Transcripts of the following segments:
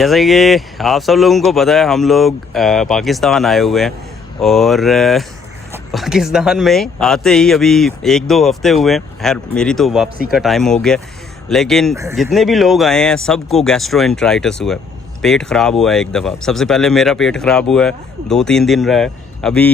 जैसा कि आप सब लोगों को पता है, हम लोग पाकिस्तान आए हुए हैं और पाकिस्तान में आते ही अभी 1-2 हफ्ते हुए हैं। खैर मेरी तो वापसी का टाइम हो गया, लेकिन जितने भी लोग आए हैं सबको गैस्ट्रोएंटराइटिस हुआ है, पेट ख़राब हुआ है एक दफ़ा। सबसे पहले मेरा पेट ख़राब हुआ है, 2-3 दिन रहा है। अभी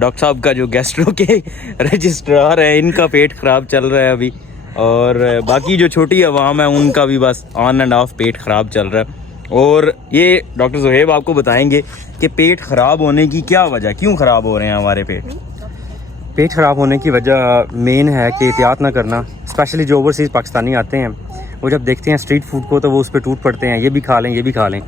डॉक्टर साहब का जो गैस्ट्रो के रजिस्ट्रार हैं, इनका पेट ख़राब चल रहा है अभी, और बाकी जो छोटी अवाम है उनका भी बस ऑन एंड ऑफ पेट ख़राब चल रहा है। और ये डॉक्टर ज़ुहैब आपको बताएंगे कि पेट ख़राब होने की क्या वजह, क्यों ख़राब हो रहे हैं हमारे पेट ख़राब होने की वजह मेन है कि एहतियात ना करना। स्पेशली जो ओवरसीज़ पाकिस्तानी आते हैं वो जब देखते हैं स्ट्रीट फूड को तो वो उस पर टूट पड़ते हैं, ये भी खा लें ये भी खा लें।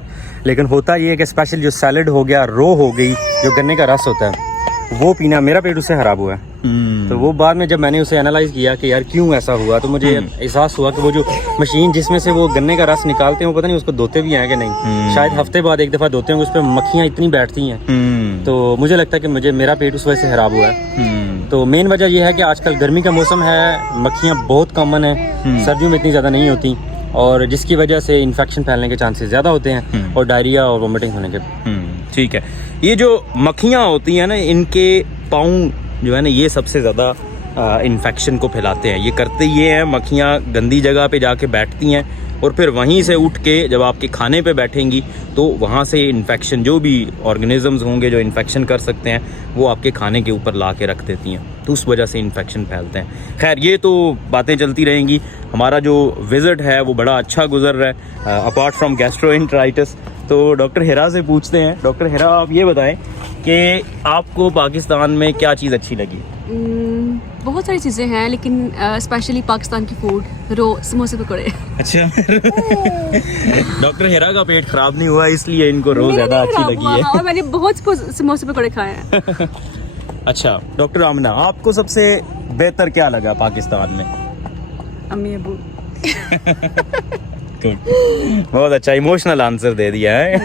लेकिन होता ये है कि स्पेशल जो सैलड हो गया, रो हो गई, जो गन्ने का रस होता है वो पीना, मेरा पेट उससे ख़राब हुआ है। तो वो बाद में जब मैंने उसे एनालाइज़ किया कि यार क्यों ऐसा हुआ, तो मुझे एहसास हुआ कि वो जो मशीन जिसमें से वो गन्ने का रस निकालते हैं वो पता नहीं उसको धोते भी हैं कि नहीं। शायद हफ्ते बाद एक दफ़ा धोते हैं, उस पर मक्खियाँ इतनी बैठती हैं। तो मुझे लगता है कि मेरा पेट उस वजह से ख़राब हुआ है। तो मेन वजह यह है कि आजकल गर्मी का मौसम है, मक्खियाँ बहुत कॉमन है, सर्दियों में इतनी ज़्यादा नहीं होती, और जिसकी वजह से इन्फेक्शन फैलने के चांसेस ज़्यादा होते हैं और डायरिया और वोमिटिंग होने के। ठीक है, ये जो मक्खियाँ होती हैं ना, इनके पाँव जो है ना, ये सबसे ज़्यादा इन्फेक्शन को फैलाते हैं। ये करते ये हैं, मक्खियाँ गंदी जगह पे जाके बैठती हैं और फिर वहीं से उठ के जब आपके खाने पे बैठेंगी तो वहाँ से इन्फेक्शन, जो भी ऑर्गेनिजम्स होंगे जो इन्फेक्शन कर सकते हैं, वो आपके खाने के ऊपर ला के रख देती हैं, तो उस वजह से इन्फेक्शन फैलते हैं। खैर ये तो बातें चलती रहेंगी। हमारा जो विज़िट है वो बड़ा अच्छा गुजर रहा है अपार्ट फ्रॉम गैस्ट्रोएंटराइटिस। तो डॉक्टर हिरा से पूछते हैं। डॉक्टर हिरा, आप ये बताएं कि आपको पाकिस्तान में क्या चीज़ अच्छी लगी? बहुत सारी चीज़ें हैं, लेकिन स्पेशली पाकिस्तान की फूड, रो समोसे पकौड़े। अच्छा। डॉक्टर हिरा का पेट खराब नहीं हुआ इसलिए इनको रो ज़्यादा अच्छी लगी है। और मैंने बहुत समोसे पकौड़े खाए हैं। अच्छा डॉक्टर आमना, आपको सबसे बेहतर क्या लगा पाकिस्तान में? अम्मी अबू। बहुत अच्छा इमोशनल आंसर दे दिया है।